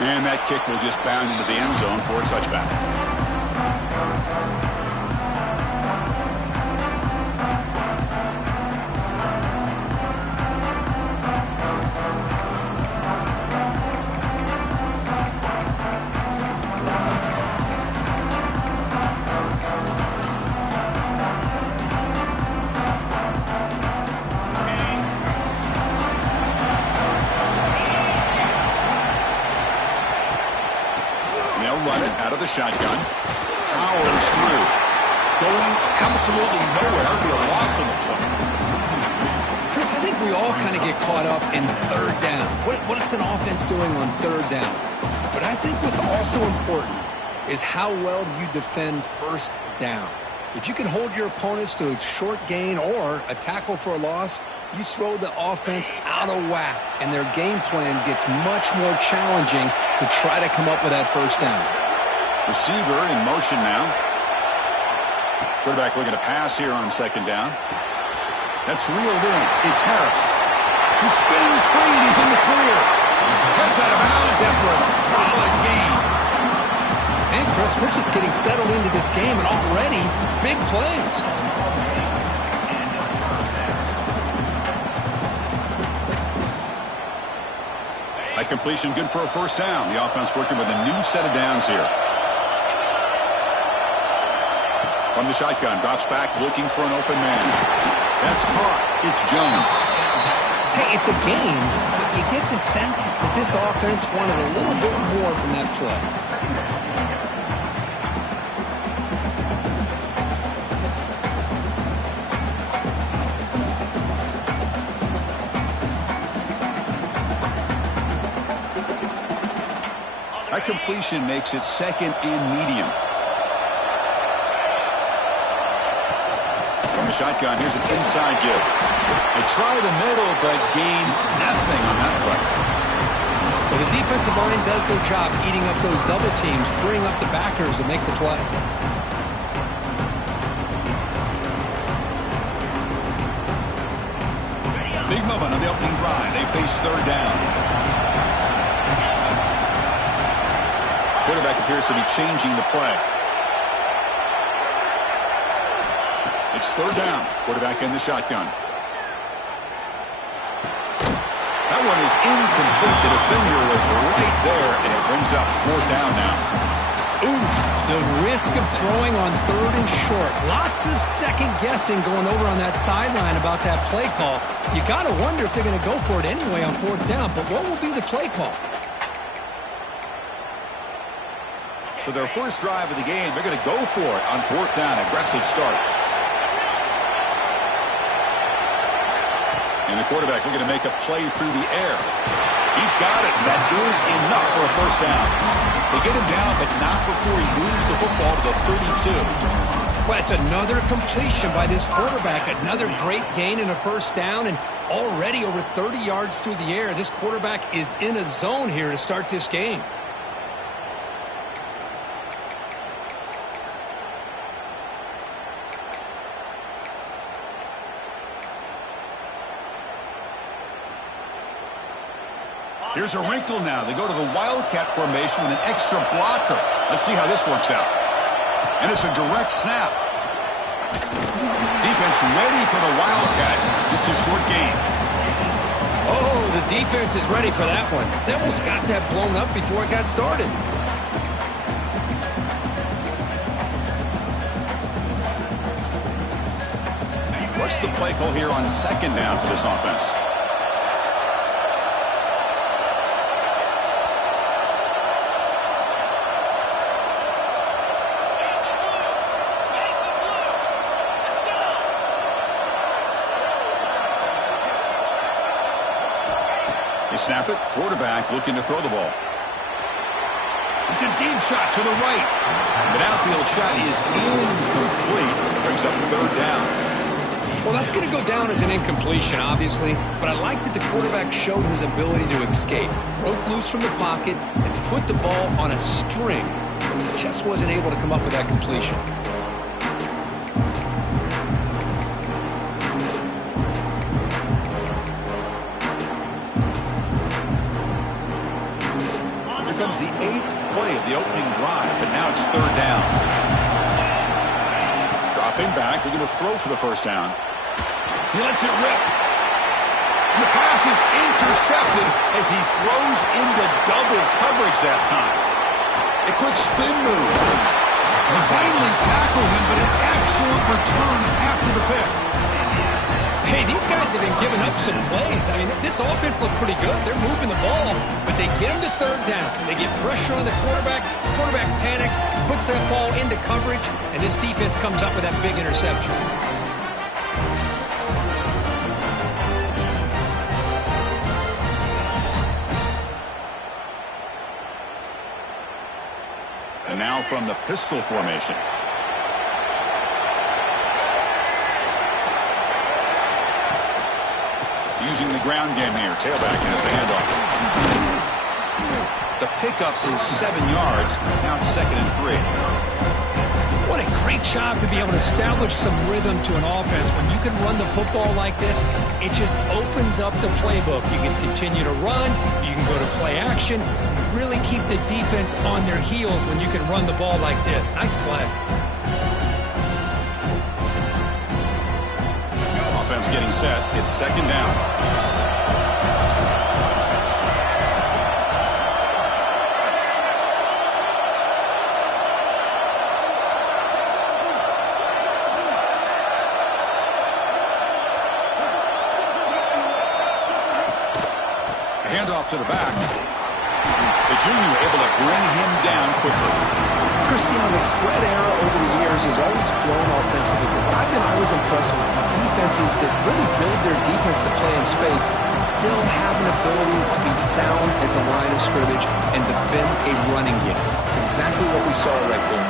And that kick will just bound into the end zone for a touchback. Shotgun. Powers through. Going absolutely nowhere. That'll be a loss on the play. Chris, I think we all kind of get caught up in third down. What's an offense doing on third down? But I think what's also important is how well you defend first down. If you can hold your opponents to a short gain or a tackle for a loss, you throw the offense out of whack, and their game plan gets much more challenging to try to come up with that first down. Receiver in motion now. Quarterback looking to pass here on second down. That's reeled in. It's Harris. He spins free and he's in the clear. Heads out of bounds after a solid game. And Chris, we're just getting settled into this game and already big plays. That completion good for a first down. The offense working with a new set of downs here. From the shotgun, drops back, looking for an open man. That's caught. It's Jones. Hey, it's a game, but you get the sense that this offense wanted a little bit more from that play. That completion makes it second and medium. Shotgun, here's an inside give. They try the middle, but gain nothing on that play. Well, the defensive line does their job eating up those double teams, freeing up the backers to make the play. Big moment on the opening drive. They face third down. Quarterback appears to be changing the play. It's third down. Quarterback in the shotgun. That one is incomplete. The defender was right there, and it brings up fourth down now. Oof, the risk of throwing on third and short. Lots of second guessing going over on that sideline about that play call. You got to wonder if they're going to go for it anyway on fourth down, but what will be the play call? So their first drive of the game, they're going to go for it on fourth down. Aggressive start. And the quarterback looking to make a play through the air. He's got it. That is enough for a first down. They get him down, but not before he moves the football to the 32. Well, it's another completion by this quarterback. Another great gain in a first down, and already over 30 yards through the air. This quarterback is in a zone here to start this game. Here's a wrinkle now. They go to the Wildcat formation with an extra blocker. Let's see how this works out. And it's a direct snap. Defense ready for the Wildcat. Just a short gain. Oh, the defense is ready for that one. They almost got that blown up before it got started. What's the play call here on second down for this offense? They snap it. Quarterback looking to throw the ball. It's a deep shot to the right. The outfield shot is incomplete. Brings up third down. Well, that's going to go down as an incompletion, obviously. But I like that the quarterback showed his ability to escape. Broke loose from the pocket and put the ball on a string. But he just wasn't able to come up with that completion. Here comes the 8th play of the opening drive, but now it's 3rd down. Dropping back, they're going to throw for the 1st down. He lets it rip. And the pass is intercepted as he throws into double coverage that time. A quick spin move. They finally tackle him, but an excellent return after the pick. Hey, these guys have been giving up some plays. I mean, this offense looked pretty good. They're moving the ball, but they get him to 3rd down. They get pressure on the quarterback. Quarterback panics, puts that ball into coverage, and this defense comes up with that big interception. And now from the pistol formation. Using the ground game here. Tailback has the handoff. The pickup is 7 yards. Now it's 2nd and 3. What a great job to be able to establish some rhythm to an offense. When you can run the football like this, it just opens up the playbook. You can continue to run. You can go to play action. You really keep the defense on their heels when you can run the ball like this. Nice play. Offense getting set. It's 2nd down. Handoff to the back. The junior able to bring him down quickly. Christian, the spread era over the years has always grown offensively, but what I've been always impressed with defenses that really build their defense to play in space still have an ability to be sound at the line of scrimmage and defend a running game. It's exactly what we saw right there.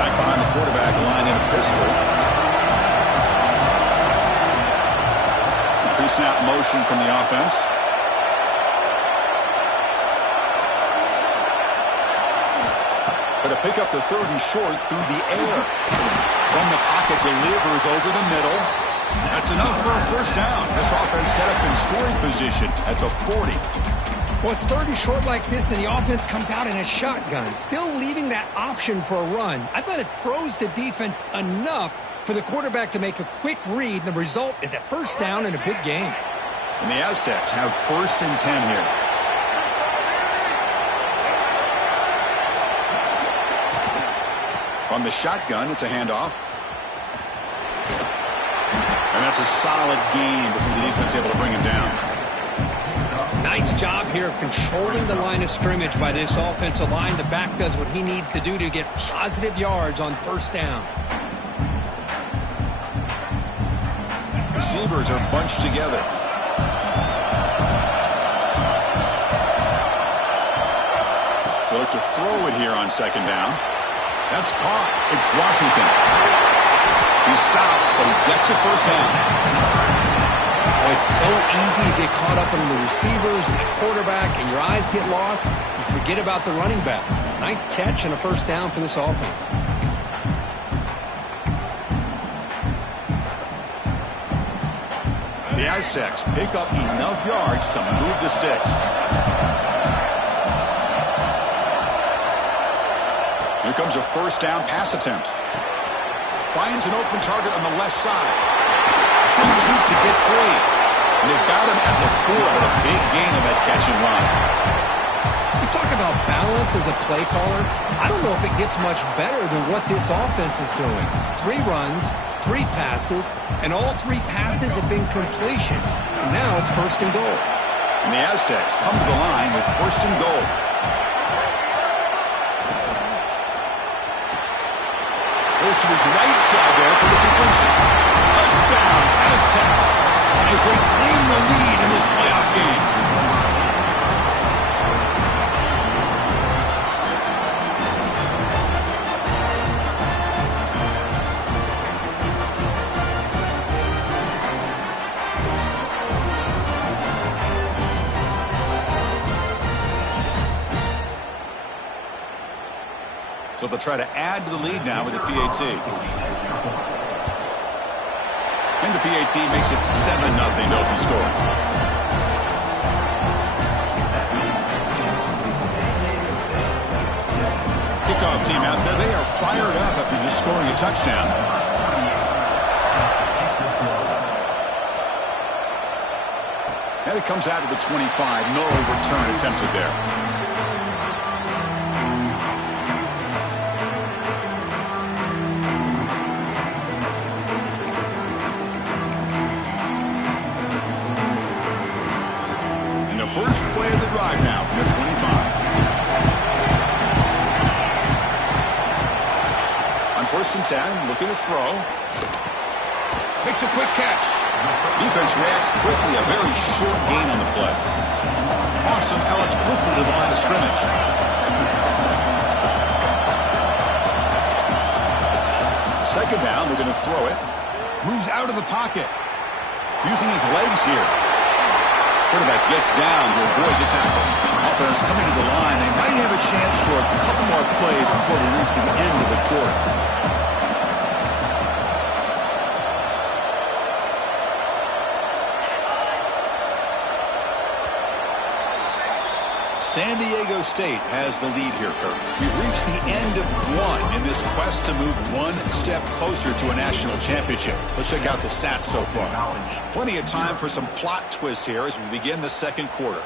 Back behind the quarterback line in a pistol. Pre-snap motion from the offense. But to pick up the 3rd and short through the air. From the pocket, delivers over the middle. That's enough for a 1st down. This offense set up in scoring position at the 40. Well, it's 3rd and short like this, and the offense comes out in a shotgun, still leaving that option for a run. I thought it froze the defense enough for the quarterback to make a quick read, and the result is a 1st down in a big game. And the Aztecs have 1st and 10 here. From the shotgun, it's a handoff. And that's a solid gain before the defense able to bring him down. Nice job here of controlling the line of scrimmage by this offensive line. The back does what he needs to do to get positive yards on 1st down. Receivers are bunched together. They look to throw it here on 2nd down. That's caught. It's Washington. He's stopped, but he gets a 1st down. Oh, it's so easy to get caught up in the receivers and the quarterback, and your eyes get lost. You forget about the running back. Nice catch and a 1st down for this offense. The Aztecs pick up enough yards to move the sticks. Here comes a 1st down pass attempt. Finds an open target on the left side. Good troop to get free. And they've got him at the 4, but a big gain of that catch and run. You talk about balance as a play caller. I don't know if it gets much better than what this offense is doing. 3 runs, 3 passes, and all 3 passes have been completions. And now it's 1st and goal. And the Aztecs come to the line with 1st and goal. Goes to his right side there for the completion. Touchdown, Aztecs, as they claim the lead in this playoff game. So they'll try to add to the lead now with the PAT. And the PAT makes it 7-0 open score. kickoff team out there. They are fired up after just scoring a touchdown. And it comes out to the 25. No return attempted there. And the first play of the drive now from the 25. On 1st and 10, looking to throw. Makes a quick catch. Defense reacts quickly. A very short gain on the play. Awesome college quickly to the line of scrimmage. Second down, we're going to throw it. Moves out of the pocket. Using his legs here. Quarterback gets down to avoid the tackle. Offense coming to the line. They might have a chance for a couple more plays before we reach the end of the quarter. San Diego State has the lead here, Kirk. We've reached the end of one in this quest to move one step closer to a national championship. Let's check out the stats so far. Plenty of time for some plot twists here as we begin the second quarter.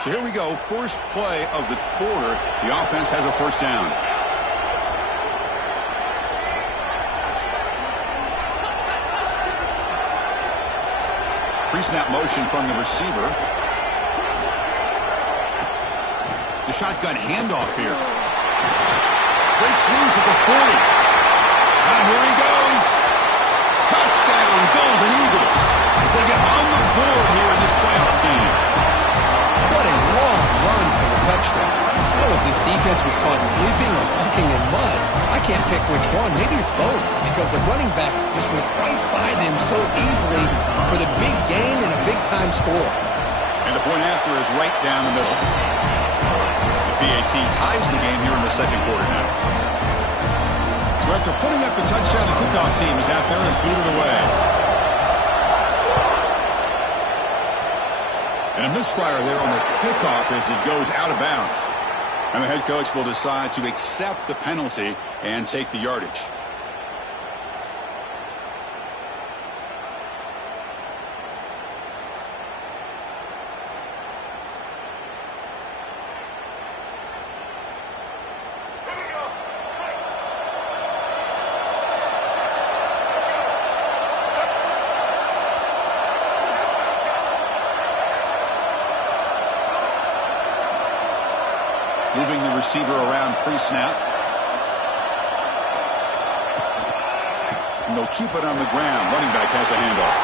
So here we go. First play of the quarter. The offense has a first down. Pre-snap motion from the receiver. The shotgun handoff here. Breaks loose at the 40. And here he goes. Touchdown, Golden Eagles, as they get on the board here in this playoff game. What a long run for the touchdown. I don't know if this defense was caught sleeping or walking in mud. I can't pick which one. Maybe it's both, because the running back just went right by them so easily for the big gain and a big-time score. And the point after is right down the middle. The PAT ties the game here in the second quarter now. So after putting up a touchdown, the kickoff team is out there and booted away. And a misfire there on the kickoff as it goes out of bounds. And the head coach will decide to accept the penalty and take the yardage. Moving the receiver around pre-snap. And they'll keep it on the ground. Running back has the handoff.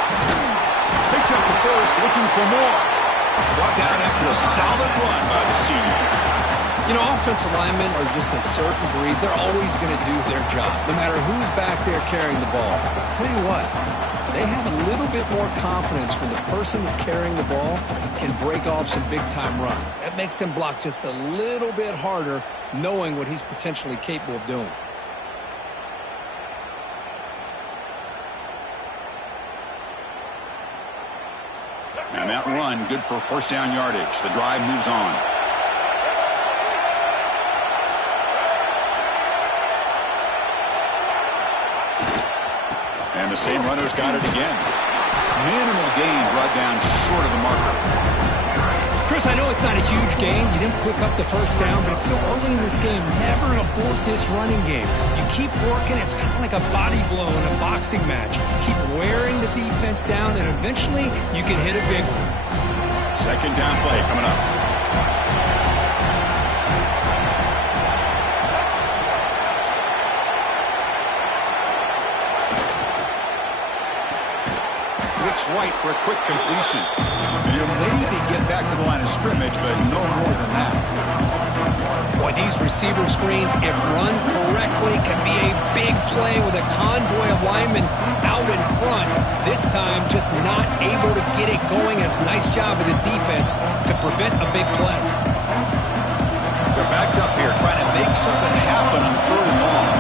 Picks up the first, looking for more. Brought down after a solid run by the senior. You know, offensive linemen are just a certain breed. They're always going to do their job, no matter who's back there carrying the ball. I'll tell you what, they have a little bit more confidence when the person that's carrying the ball can break off some big-time runs. That makes them block just a little bit harder, knowing what he's potentially capable of doing. And that run, good for first down yardage. The drive moves on. And the same runner's got it again. Minimal gain brought down short of the marker. Chris, I know it's not a huge gain. You didn't pick up the first down, but it's still early in this game. Never abort this running game. You keep working. It's kind of like a body blow in a boxing match. Keep wearing the defense down, and eventually you can hit a big one. Second down play coming up. Right for a quick completion. And he'll maybe get back to the line of scrimmage, but no more than that. Boy, these receiver screens, if run correctly, can be a big play with a convoy of linemen out in front. This time, just not able to get it going. It's a nice job of the defense to prevent a big play. They're backed up here, trying to make something happen on third and long.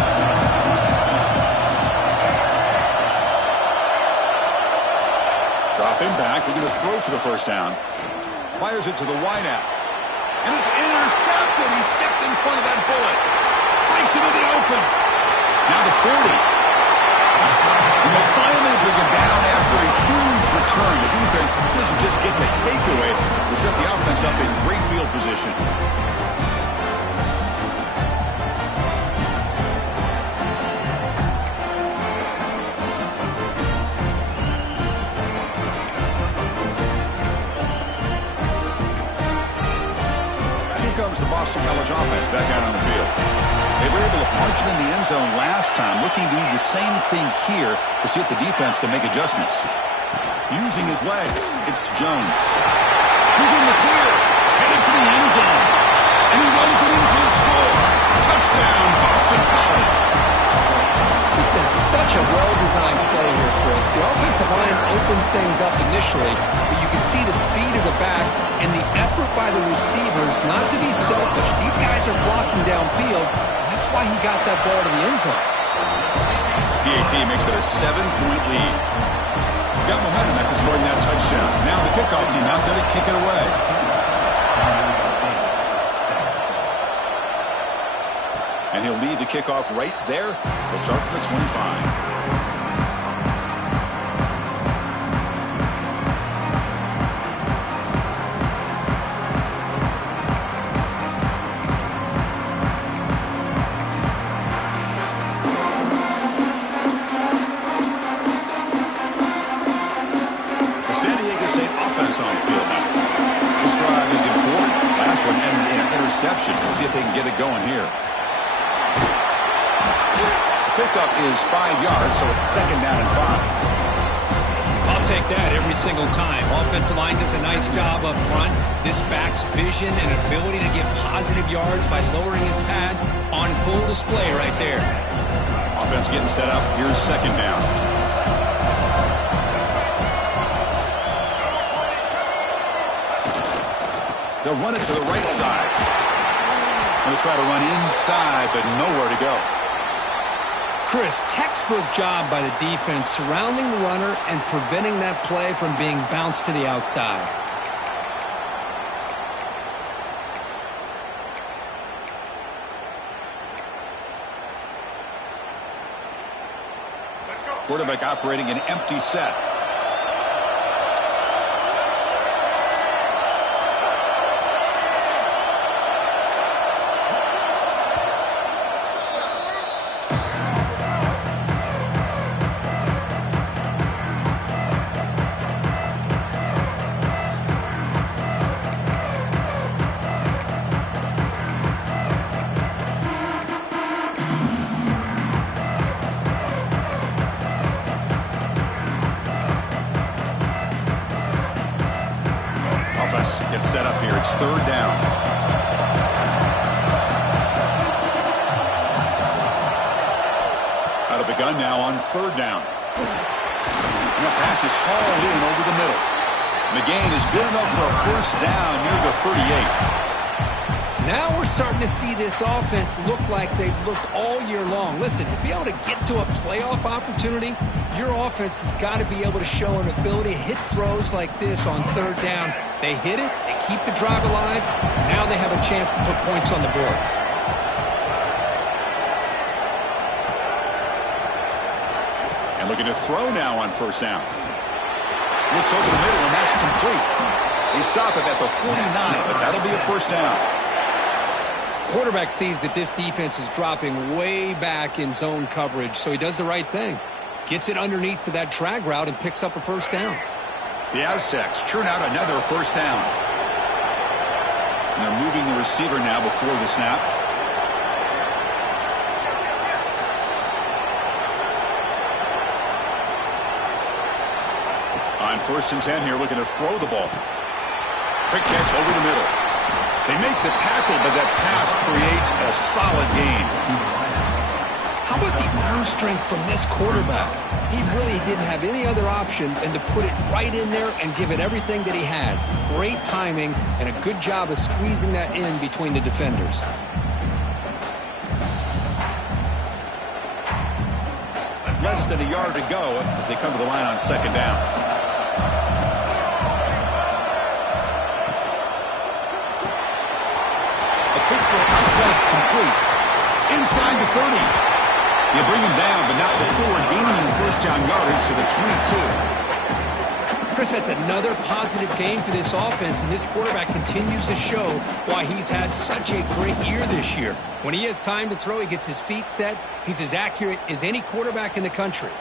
throw for the first down. Fires it to the wideout. And it's intercepted. He stepped in front of that bullet. Breaks into the open. Now the 40. And they'll finally bring him down after a huge return. The defense doesn't just get the takeaway. They set the offense up in great field position. The Boston College offense back out on the field. They were able to punch it in the end zone last time, looking to do the same thing here to see if the defense can make adjustments. Using his legs, it's Jones. He's in the clear, headed for the end zone, and he runs it in for the score. Touchdown, Boston College. This is such a well-designed play here, Chris. The offensive line opens things up initially, but you can see the speed of the back and the effort by the receivers not to be selfish. These guys are blocking downfield. That's why he got that ball to the end zone. PAT makes it a 7-point lead. Got momentum after scoring that touchdown. Now the kickoff team out there to kick it away. And he'll lead the kickoff right there. They'll start from the 25. Let's see if they can get it going here. Pickup is 5 yards, so it's 2nd down and 5. I'll take that every single time. Offensive line does a nice job up front. This back's vision and ability to get positive yards by lowering his pads on full display right there. Offense getting set up. Here's 2nd down. They'll run it to the right side. They'll try to run inside, but nowhere to go. Chris, textbook job by the defense surrounding the runner and preventing that play from being bounced to the outside. Quarterback operating an empty set. Gets set up here. It's 3rd down. Out of the gun now on 3rd down. And the pass is hauled in over the middle. And the gain is good enough for a 1st down near the 38. Now we're starting to see this offense look like they've looked all year long. Listen, to be able to get to a playoff opportunity, your offense has got to be able to show an ability to hit throws like this on 3rd down. They hit it, they keep the drive alive. Now they have a chance to put points on the board. And looking to throw now on 1st down. Looks over the middle, and that's complete. They stop it at the 49, but that'll be a 1st down. Quarterback sees that this defense is dropping way back in zone coverage, so he does the right thing. Gets it underneath to that drag route and picks up a 1st down. The Aztecs churn out another 1st down. And they're moving the receiver now before the snap. On 1st and 10 here, looking to throw the ball. Quick catch over the middle. They make the tackle, but that pass creates a solid gain. How about the arm strength from this quarterback? He really didn't have any other option than to put it right in there and give it everything that he had. Great timing and a good job of squeezing that in between the defenders. Less than a yard to go as they come to the line on 2nd down. quick throw out left, complete. Inside the 30. You bring him down, but not before gaining first down yardage to the 22. Chris, that's another positive game for this offense, and this quarterback continues to show why he's had such a great year this year. When he has time to throw, he gets his feet set. He's as accurate as any quarterback in the country.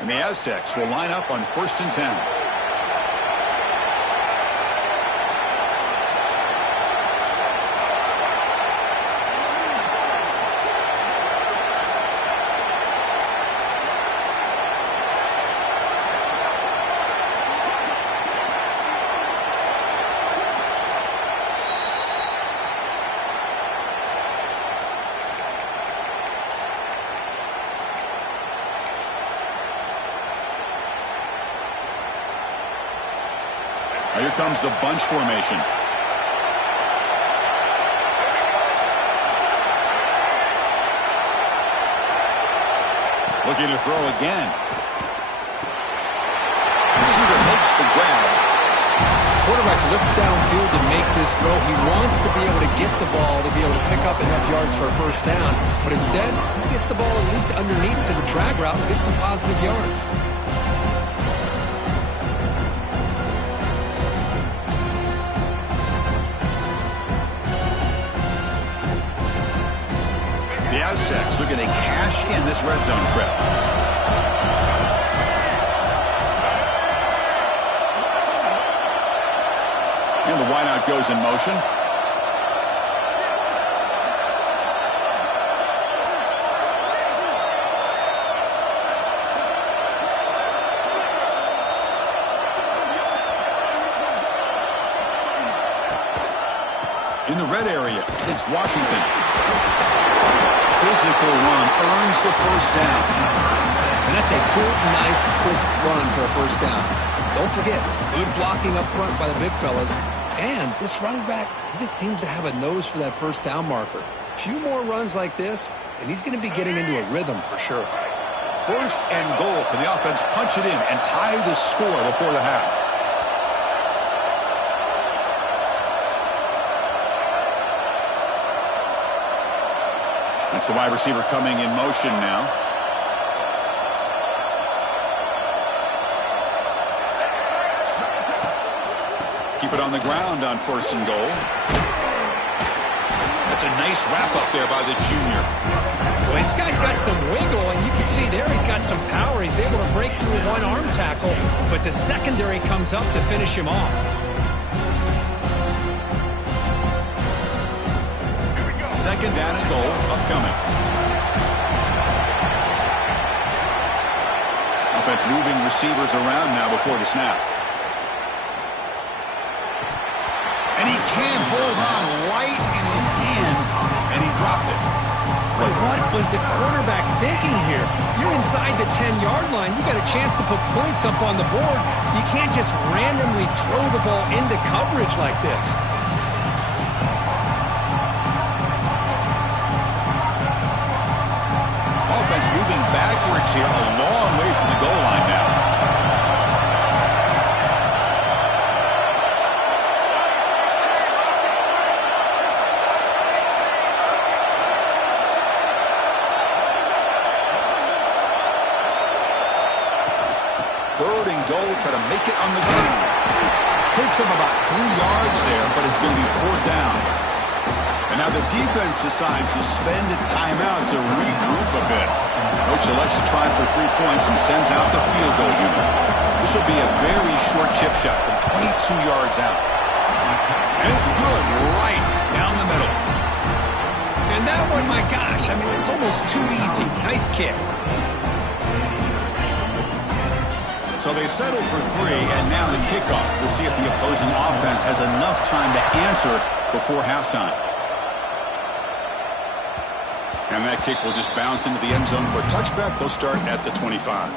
And the Aztecs will line up on 1st and 10. Here comes the bunch formation. Looking to throw again. Receiver makes the grab. Quarterback looks downfield to make this throw. He wants to be able to get the ball to be able to pick up enough yards for a first down. But instead, he gets the ball at least underneath to the drag route and gets some positive yards. The Aztecs looking to cash in this red zone trip. And the wideout goes in motion. In the red area, it's Washington. Physical run earns the first down. And that's a good, nice, crisp run for a first down. Don't forget, good blocking up front by the big fellas. And this running back, he just seems to have a nose for that first down marker. A few more runs like this, and he's going to be getting into a rhythm for sure. 1st and goal. Can the offense punch it in and tie the score before the half? That's the wide receiver coming in motion now. Keep it on the ground on 1st and goal. That's a nice wrap up there by the junior. Well, this guy's got some wiggle, and you can see there he's got some power. He's able to break through one arm tackle, but the secondary comes up to finish him off. Second down and goal upcoming. Offense moving receivers around now before the snap. And he can't hold on right in his hands, and he dropped it. Wait, what was the quarterback thinking here? You're inside the 10-yard line. You got a chance to put points up on the board. You can't just randomly throw the ball into coverage like this. Offense moving backwards here, a long way from the goal line now. Third and goal, try to make it on the ground. Picks up about 3 yards there, but it's going to be 4th down. And now the defense decides to spend a timeout to regroup a bit. Coach elects to try for 3 points and sends out the field goal unit. This will be a very short chip shot from 22 yards out. And it's good right down the middle. And that one, my gosh, I mean, it's almost too easy. Nice kick. So they settle for 3, and now the kickoff. We'll see if the opposing offense has enough time to answer before halftime. And that kick will just bounce into the end zone for a touchback. They'll start at the 25.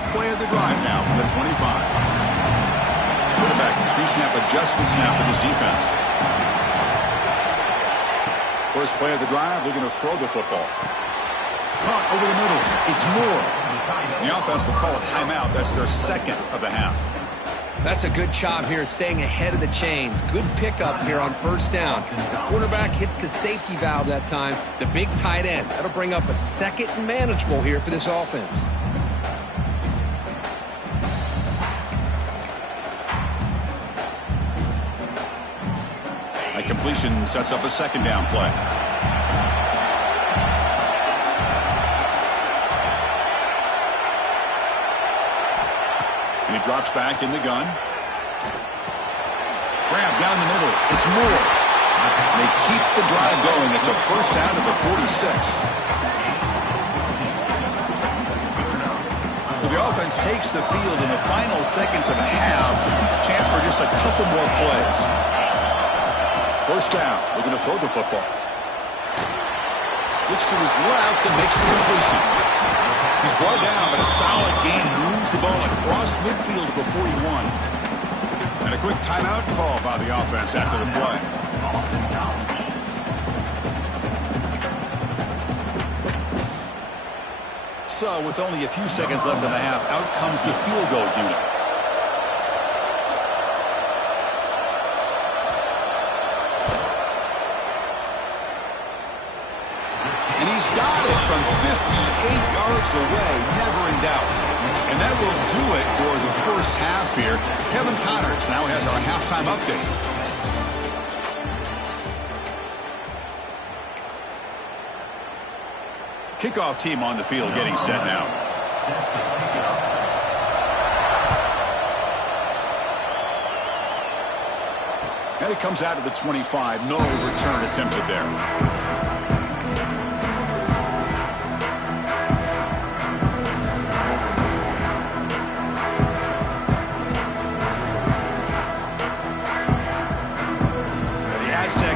first play of the drive now from the 25. Quarterback pre-snap adjustments now for this defense. First play of the drive, they're going to throw the football. Caught over the middle. It's Moore. The offense will call a timeout. That's their second of the half. That's a good job here, staying ahead of the chains. Good pickup here on first down. The quarterback hits the safety valve that time. The big tight end. That'll bring up a second and manageable here for this offense. A completion sets up a second down play. And he drops back in the gun. Grab down the middle. It's Moore. They keep the drive going. It's a first down to the 46. So the offense takes the field in the final seconds of the half. Chance for just a couple more plays. First down. We're going to throw the football. Looks to his left and makes the completion. He's brought down, but a solid gain moves the ball across midfield to the 41. And a quick timeout call by the offense after the play. So, with only a few seconds left in the half, out comes the field goal unit. And he's got it from 58 yards away, never in doubt. And that will do it for the first half here. Kevin Connors now has our halftime update. Kickoff team on the field getting set now. And it comes out of the 25. No return attempted there.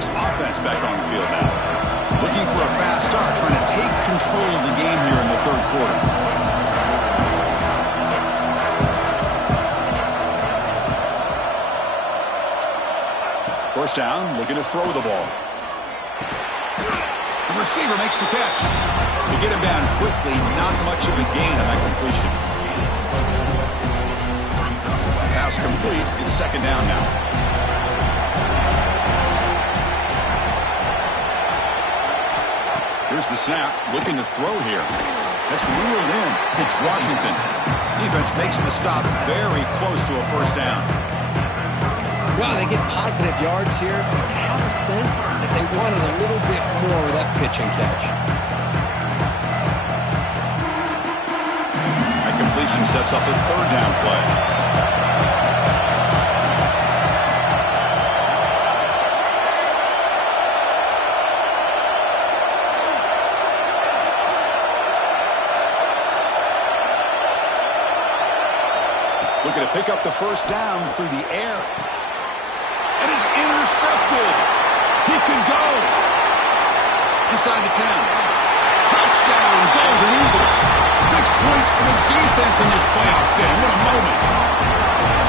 Offense back on the field now. Looking for a fast start, trying to take control of the game here in the third quarter. First down, looking to throw the ball. The receiver makes the catch. To get him down quickly, not much of a gain on that completion. Pass complete. It's second down now. Here's the snap, looking to throw here. That's reeled in. It's Washington. Defense makes the stop very close to a first down. Wow, they get positive yards here. I have a sense that they wanted a little bit more with that pitch and catch. That completion sets up a third down play. Looking to pick up the first down through the air. And is intercepted. He can go. Inside the 10. Touchdown, Golden Eagles. 6 points for the defense in this playoff game. What a moment.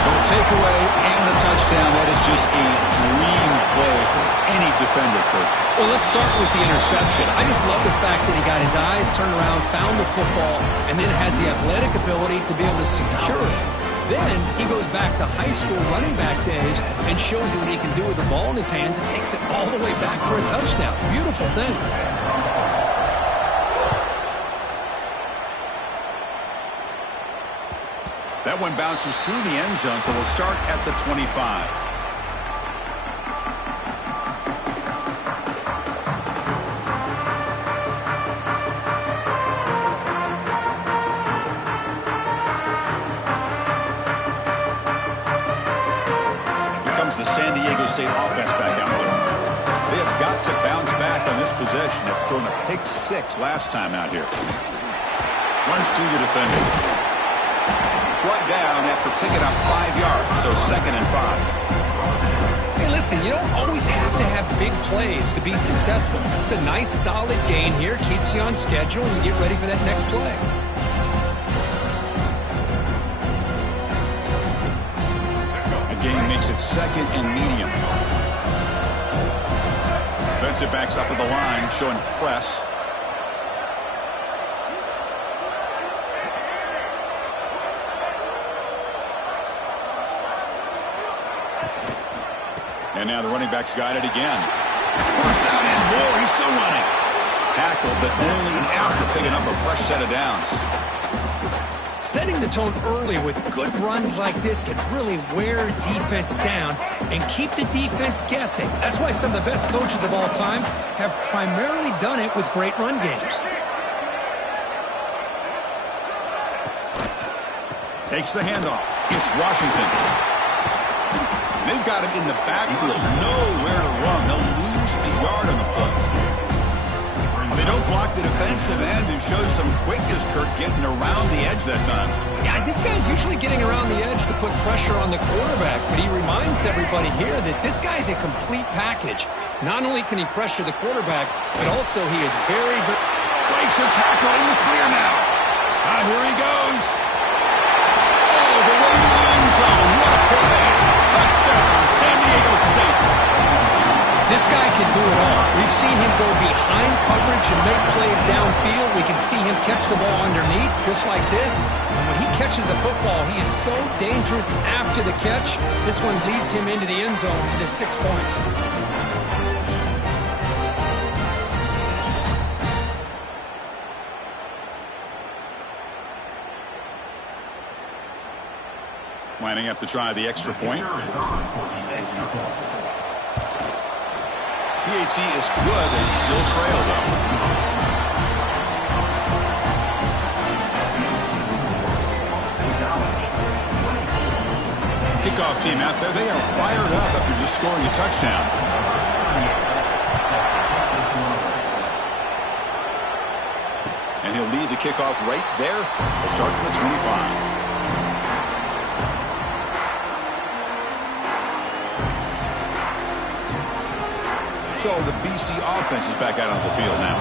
Well, the takeaway and the touchdown, that is just a dream play for any defender, Kurt. Well, let's start with the interception. I just love the fact that he got his eyes turned around, found the football, and then has the athletic ability to be able to secure it. Then he goes back to high school running back days and shows you what he can do with the ball in his hands and takes it all the way back for a touchdown. Beautiful thing. That one bounces through the end zone, so they'll start at the 25. State offense back out there. They have got to bounce back on this possession after throwing a pick 6 last time out here. Runs through the defender. Brought down after picking up 5 yards, so 2nd and 5. Hey, listen, you don't always have to have big plays to be successful. It's a nice, solid gain here, keeps you on schedule, and you get ready for that next play. gain makes it second and medium. Defensive backs up at the line, showing press. And now the running back's got it again. First down and more. He's still running. Tackled, but only after picking up a fresh set of downs. Setting the tone early with good runs like this can really wear defense down and keep the defense guessing. That's why some of the best coaches of all time have primarily done it with great run games. Takes the handoff. It's Washington. They've got him in the backfield. Nowhere to run. They'll lose a yard on the play. They don't block the defensive end, who shows some quickness, Kirk, getting around the edge that time. Yeah, this guy's usually getting around the edge to put pressure on the quarterback, but he reminds everybody here that this guy's a complete package. Not only can he pressure the quarterback, but also he is very, very... Breaks a tackle in the clear now. Here he goes. Oh, the way to the end zone. What a play. Touchdown, San Diego State. This guy can do it all. We've seen him go behind coverage and make plays downfield. We can see him catch the ball underneath, just like this. And when he catches a football, he is so dangerous after the catch. This one leads him into the end zone for the 6 points. Lining up to try the extra point. PAT is good. They still trail, though. Kickoff team out there. They are fired up after just scoring a touchdown. And he'll lead the kickoff right there. They'll start from the 25. So the BC offense is back out on the field now.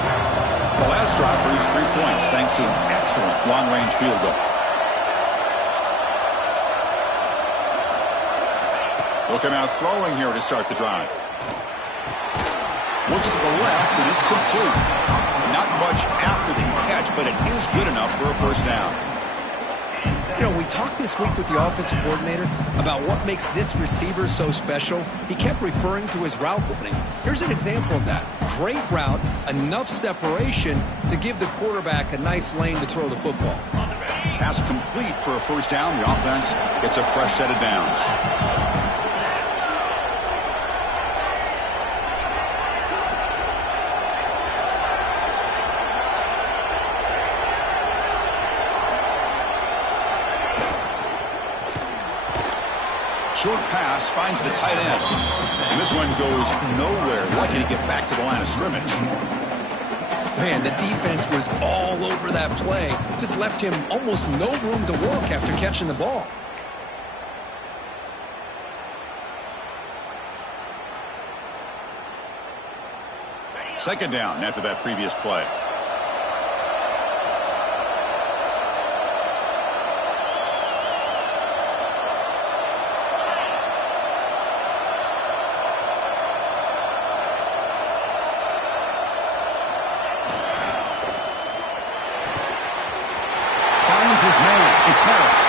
The last drive produced 3 points thanks to an excellent long-range field goal. They'll come out throwing here to start the drive. Looks to the left, and it's complete. Not much after the catch, but it is good enough for a first down. You know, we talked this week with the offensive coordinator about what makes this receiver so special. He kept referring to his route running. Here's an example of that. Great route, enough separation to give the quarterback a nice lane to throw the football. Pass complete for a first down. The offense gets a fresh set of downs. Short pass finds the tight end. And this one goes nowhere. Lucky to get back to the line of scrimmage. Man, the defense was all over that play. Just left him almost no room to work after catching the ball. Second down after that previous play. Is made. It's Harris.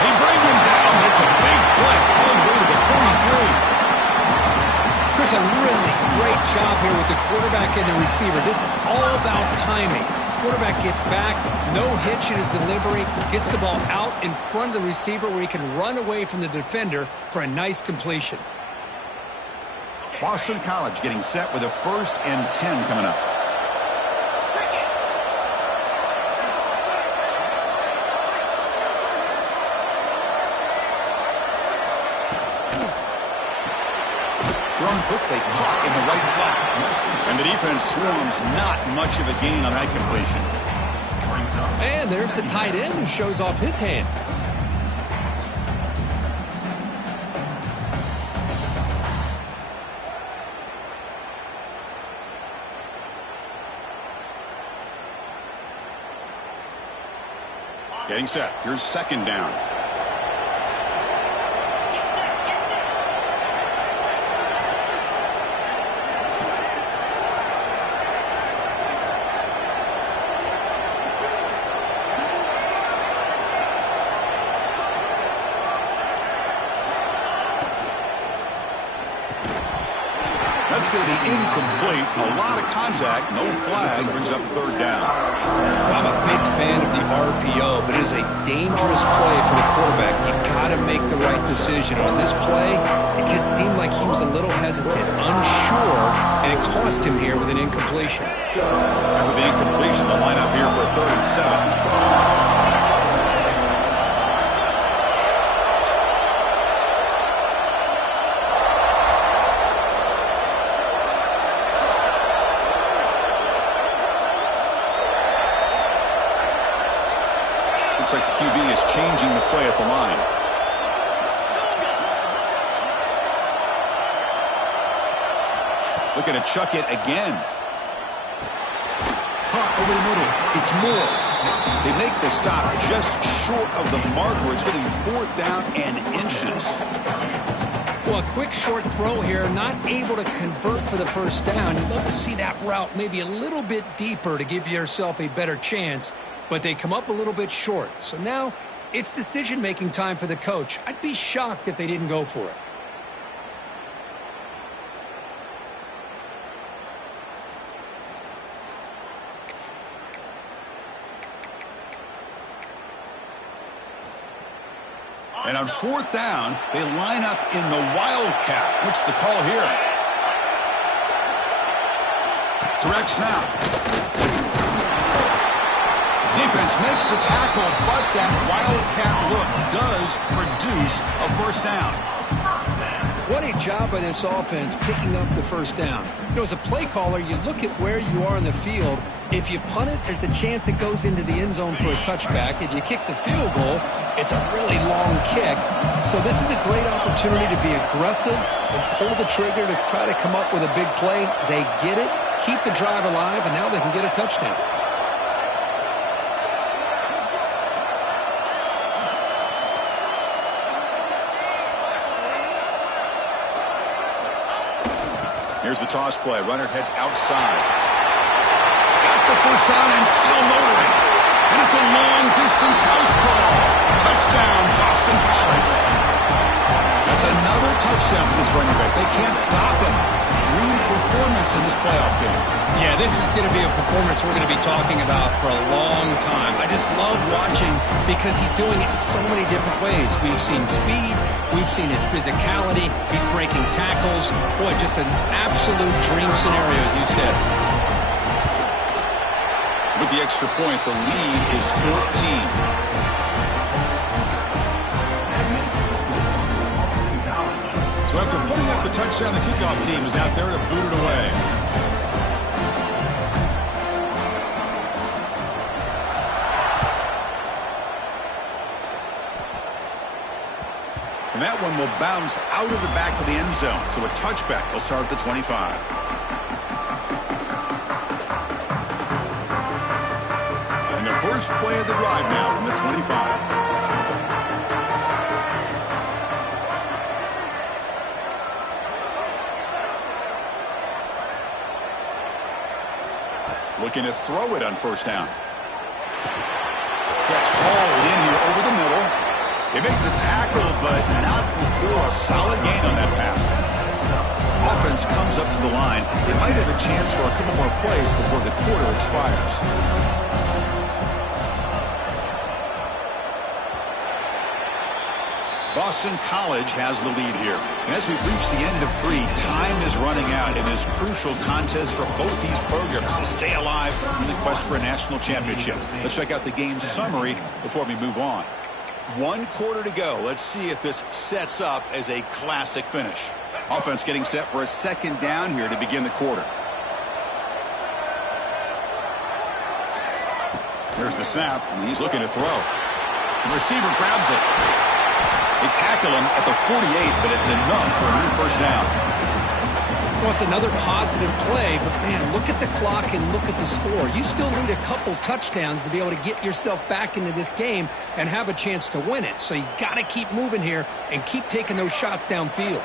They bring him down. It's a big play all the way to the 43. Chris, a really great job here with the quarterback and the receiver. This is all about timing. Quarterback gets back, no hitch in his delivery, gets the ball out in front of the receiver where he can run away from the defender for a nice completion. Boston College getting set with a 1st and 10 coming up. Thrown quickly, caught in the right flat. And the defense swarms, not much of a gain on that completion. And there's the tight end who shows off his hands. Getting set. Here's second down. That's going to be incomplete. A lot of contact. No flag. Brings up third down. I'm a big fan of the RPO, but it is a dangerous play for the quarterback. You got to make the right decision. On this play, it just seemed like he was a little hesitant, unsure, and it cost him here with an incompletion. After the incompletion, the lineup here for a 3rd and 7. Looks like the QB is changing the play at the line. Looking to chuck it again. Caught over the middle. It's more. They make the stop just short of the marker. It's going to be 4th down and inches. Well, a quick short throw here, not able to convert for the first down. You'd love to see that route maybe a little bit deeper to give yourself a better chance, but they come up a little bit short. So now it's decision-making time for the coach. I'd be shocked if they didn't go for it. And on 4th down, they line up in the wildcat. What's the call here? Direct snap. Defense makes the tackle, but that wildcat look does produce a first down. What a job by this offense picking up the first down. You know, as a play caller, you look at where you are in the field. If you punt it, there's a chance it goes into the end zone for a touchback. If you kick the field goal, it's a really long kick. So this is a great opportunity to be aggressive and pull the trigger to try to come up with a big play. They get it, keep the drive alive, and now they can get a touchdown. Here's the toss play. Runner heads outside. Got the first down and still motoring. And it's a long-distance house call. Touchdown, Boston College. That's another touchdown for this running back. They can't stop him. Dream performance in this playoff game. Yeah, this is going to be a performance we're going to be talking about for a long time. I just love watching because he's doing it in so many different ways. We've seen speed. We've seen his physicality. He's breaking tackles. Boy, just an absolute dream scenario, as you said. With the extra point, the lead is 14. So after putting up the touchdown, the kickoff team is out there to boot it away. And that one will bounce out of the back of the end zone. So a touchback will start at the 25. And the first play of the drive now from the 25. Looking to throw it on first down. Catch hauled in here over the middle. They make the tackle, but not before a solid gain on that pass. Offense comes up to the line. They might have a chance for a couple more plays before the quarter expires. Boston College has the lead here. And as we've reached the end of 3, time is running out in this crucial contest for both these programs to stay alive in the quest for a national championship. Let's check out the game summary before we move on. 1 quarter to go. Let's see if this sets up as a classic finish. Offense getting set for a second down here to begin the quarter. There's the snap, and he's looking to throw. The receiver grabs it. They tackle him at the 48, but it's enough for a new first down. Well, it's another positive play, but man, look at the clock and look at the score. You still need a couple touchdowns to be able to get yourself back into this game and have a chance to win it. So you got to keep moving here and keep taking those shots downfield.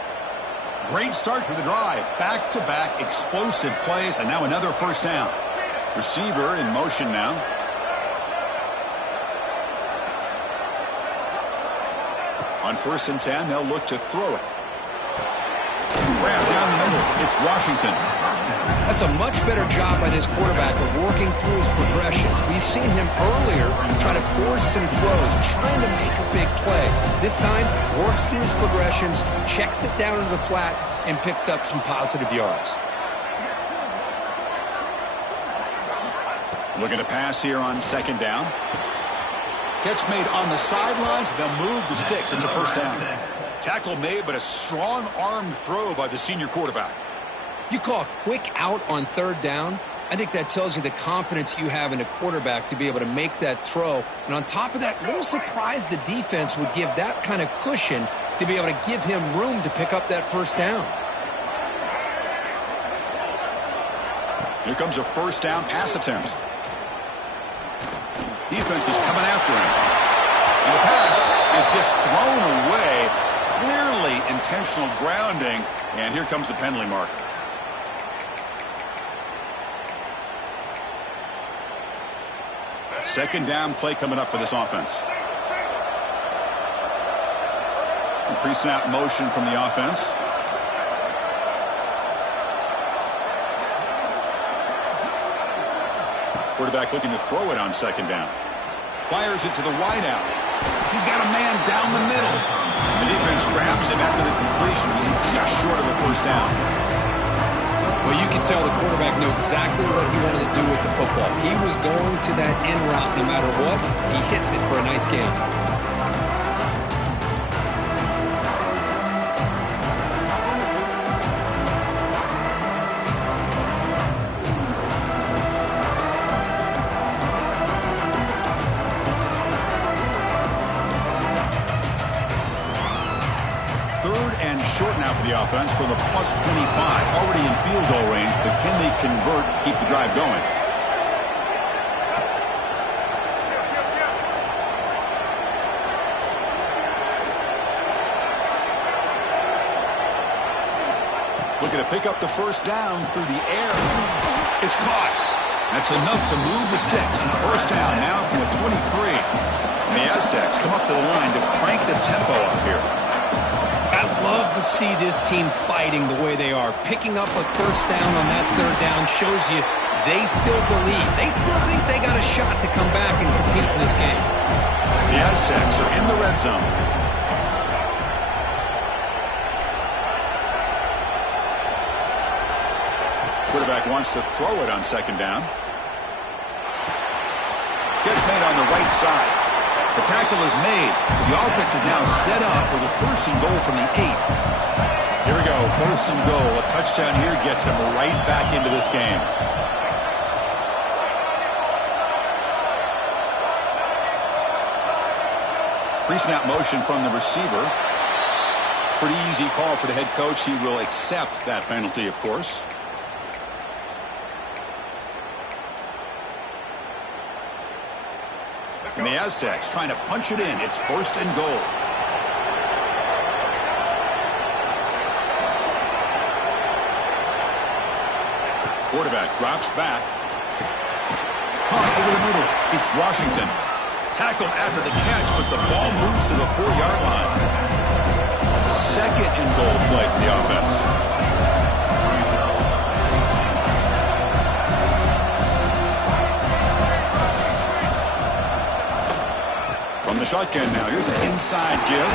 Great start for the drive. Back-to-back explosive plays, and now another first down. Receiver in motion now. On 1st and 10, they'll look to throw it. Wrapped down the middle. it's Washington. That's a much better job by this quarterback of working through his progressions. We've seen him earlier try to force some throws, trying to make a big play. This time, works through his progressions, checks it down into the flat, and picks up some positive yards. Looking to pass here on second down. Catch made on the sidelines. They'll move the sticks. It's a first down. Tackle made, but a strong arm throw by the senior quarterback. You call a quick out on third down. I think that tells you the confidence you have in a quarterback to be able to make that throw. And on top of that, a little surprised the defense would give that kind of cushion to be able to give him room to pick up that first down. Here comes a first down pass attempt. Defense is coming after him. And the pass is just thrown away. Clearly intentional grounding. And here comes the penalty marker. Second down play coming up for this offense. Pre-snap motion from the offense. Quarterback looking to throw it on second down. Fires it to the wideout. He's got a man down the middle. The defense grabs him after the completion. He's just short of a first down. Well, you can tell the quarterback knew exactly what he wanted to do with the football. He was going to that in route no matter what. He hits it for a nice gain. The offense for the plus 25, already in field goal range, but can they convert, keep the drive going? Looking to pick up the first down through the air. It's caught. That's enough to move the sticks. First down now from the 23. And the Aztecs come up to the line to crank the tempo up here. I love to see this team fighting the way they are. Picking up a first down on that third down shows you they still believe. They still think they got a shot to come back and compete in this game. The Aztecs are in the red zone. Quarterback wants to throw it on second down. Catch made on the right side. The tackle is made. The offense is now set up with a first and goal from the 8. Here we go, first and goal. A touchdown here gets them right back into this game. Pre-snap motion from the receiver. Pretty easy call for the head coach. He will accept that penalty, of course. And the Aztecs trying to punch it in. It's first and goal. Quarterback drops back. Caught over the middle. It's Washington. Tackled after the catch, but the ball moves to the 4-yard line. It's a second and goal play for the offense. From the shotgun now, here's an inside give.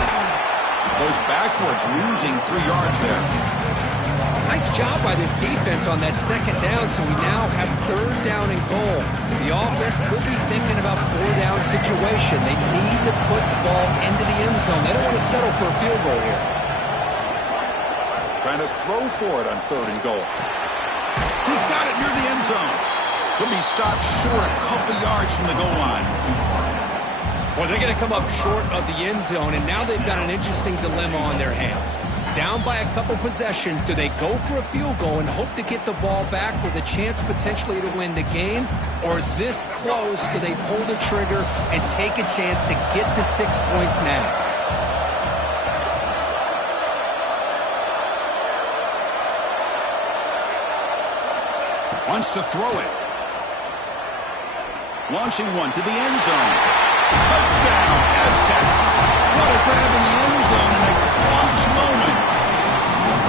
Goes backwards, losing 3 yards there. Nice job by this defense on that second down, so we now have third down and goal. The offense could be thinking about 4-down situation. They need to put the ball into the end zone. They don't want to settle for a field goal here. Trying to throw for it on third and goal. He's got it near the end zone. He'll be stopped short a couple yards from the goal line. Well, they're going to come up short of the end zone, and now they've got an interesting dilemma on their hands. Down by a couple possessions, do they go for a field goal and hope to get the ball back with a chance potentially to win the game? Or this close, do they pull the trigger and take a chance to get the 6 points now? Wants to throw it. Launching one to the end zone. Touchdown, Aztecs. What a grab in the end zone in a clutch moment.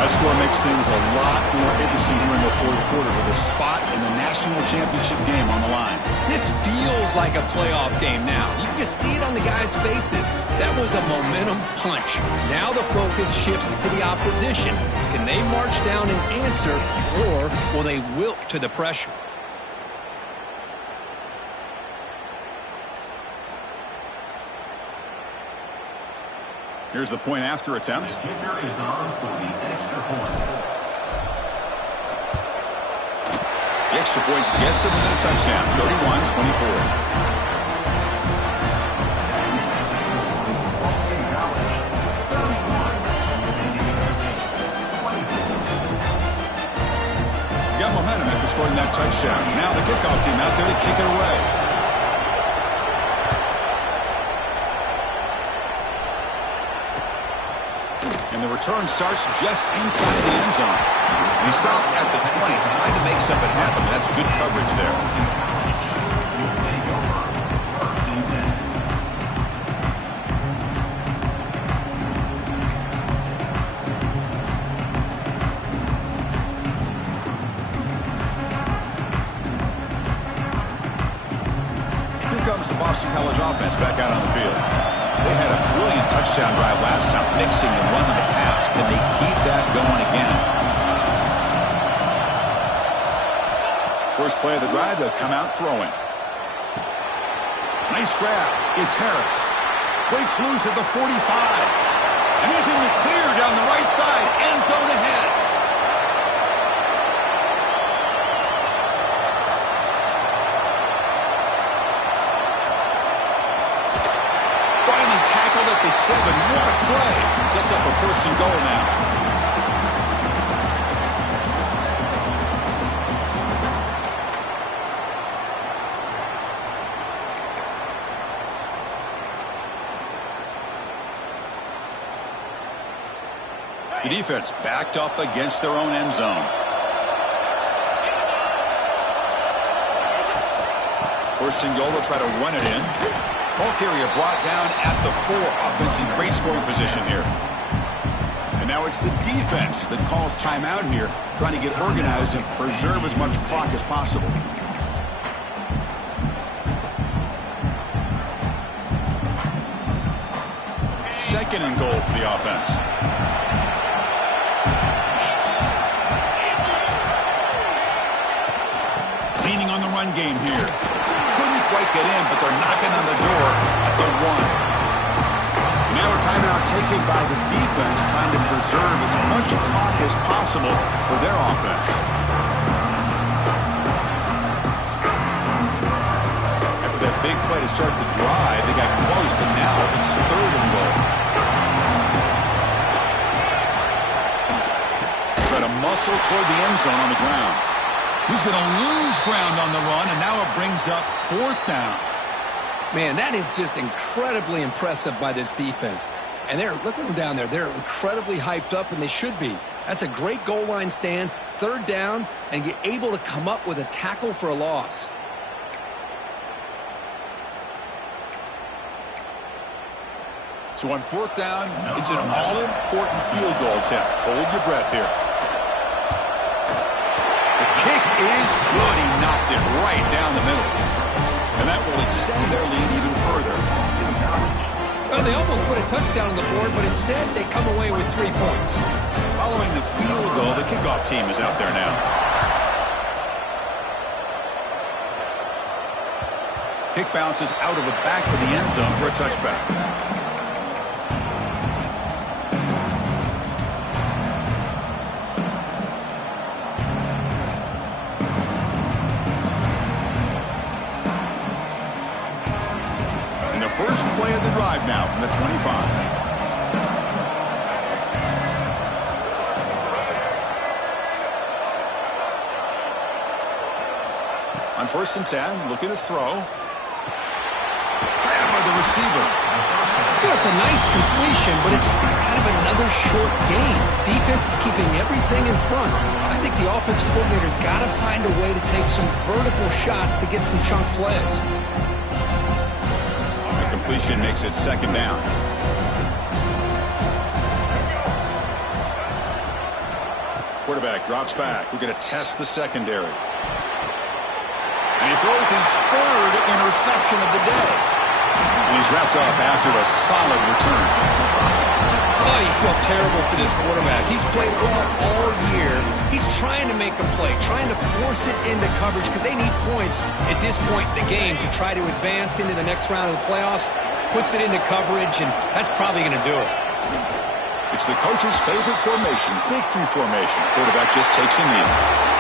That score makes things a lot more interesting here in the fourth quarter with a spot in the national championship game on the line. This feels like a playoff game now. You can just see it on the guys' faces. That was a momentum punch. Now the focus shifts to the opposition. Can they march down and answer, or will they wilt to the pressure? Here's the point after attempt. The kicker is on for the extra point. The extra point gets him within a touchdown, 31-24. Got momentum after scoring that touchdown. Now the kickoff team out there to kick it away. And the return starts just inside the end zone. He stopped at the 20, trying to make something happen. That's good coverage there. Here comes the Boston College offense back out on the field. They had a brilliant touchdown drive last time, mixing the run and the pass. Can they keep that going again? First play of the drive, they'll come out throwing. Nice grab. It's Harris. Breaks loose at the 45. And he's in the clear down the right side. End zone ahead. Finally tackled at the 7. What a play. Sets up a first and goal now. The defense backed up against their own end zone. First and goal, they'll try to run it in. Ball carrier brought down at the 4. Offensive great scoring position here. And now it's the defense that calls timeout here, trying to get organized and preserve as much clock as possible. Second and goal for the offense. Leaning on the run game here. Couldn't quite get in, but they're knocking on the door at the 1. Now a timeout taken by the defense, trying to preserve as much clock as possible for their offense. After that big play to start the drive, they got close, but now it's third and goal. Try to muscle toward the end zone on the ground. He's going to lose ground on the run, and now it brings up 4th down. Man, that is just incredibly impressive by this defense. And look at them down there. They're incredibly hyped up, and they should be. That's a great goal line stand, 3rd down, and get able to come up with a tackle for a loss. So on 4th down, it's an all-important field goal attempt. Hold your breath here. Kick is good. He knocked it right down the middle. And that will extend their lead even further. Well, they almost put a touchdown on the board, but instead they come away with 3 points. Following the field goal, the kickoff team is out there now. Kick bounces out of the back of the end zone for a touchback. First play of the drive now from the 25. On 1st and 10, looking to throw. Grabbed by the receiver. You know, it's a nice completion, but it's kind of another short game. Defense is keeping everything in front. I think the offensive coordinator's got to find a way to take some vertical shots to get some chunk plays. Completion makes it 2nd down. Quarterback drops back. We're going to test the secondary. And he throws his third interception of the day. And he's wrapped up after a solid return. Oh, you feel terrible for this quarterback. He's played well all year. He's trying to make a play, trying to force it into coverage because they need points at this point in the game to try to advance into the next round of the playoffs. Puts it into coverage, and that's probably going to do it. It's the coach's favorite formation, victory formation. Quarterback just takes a knee.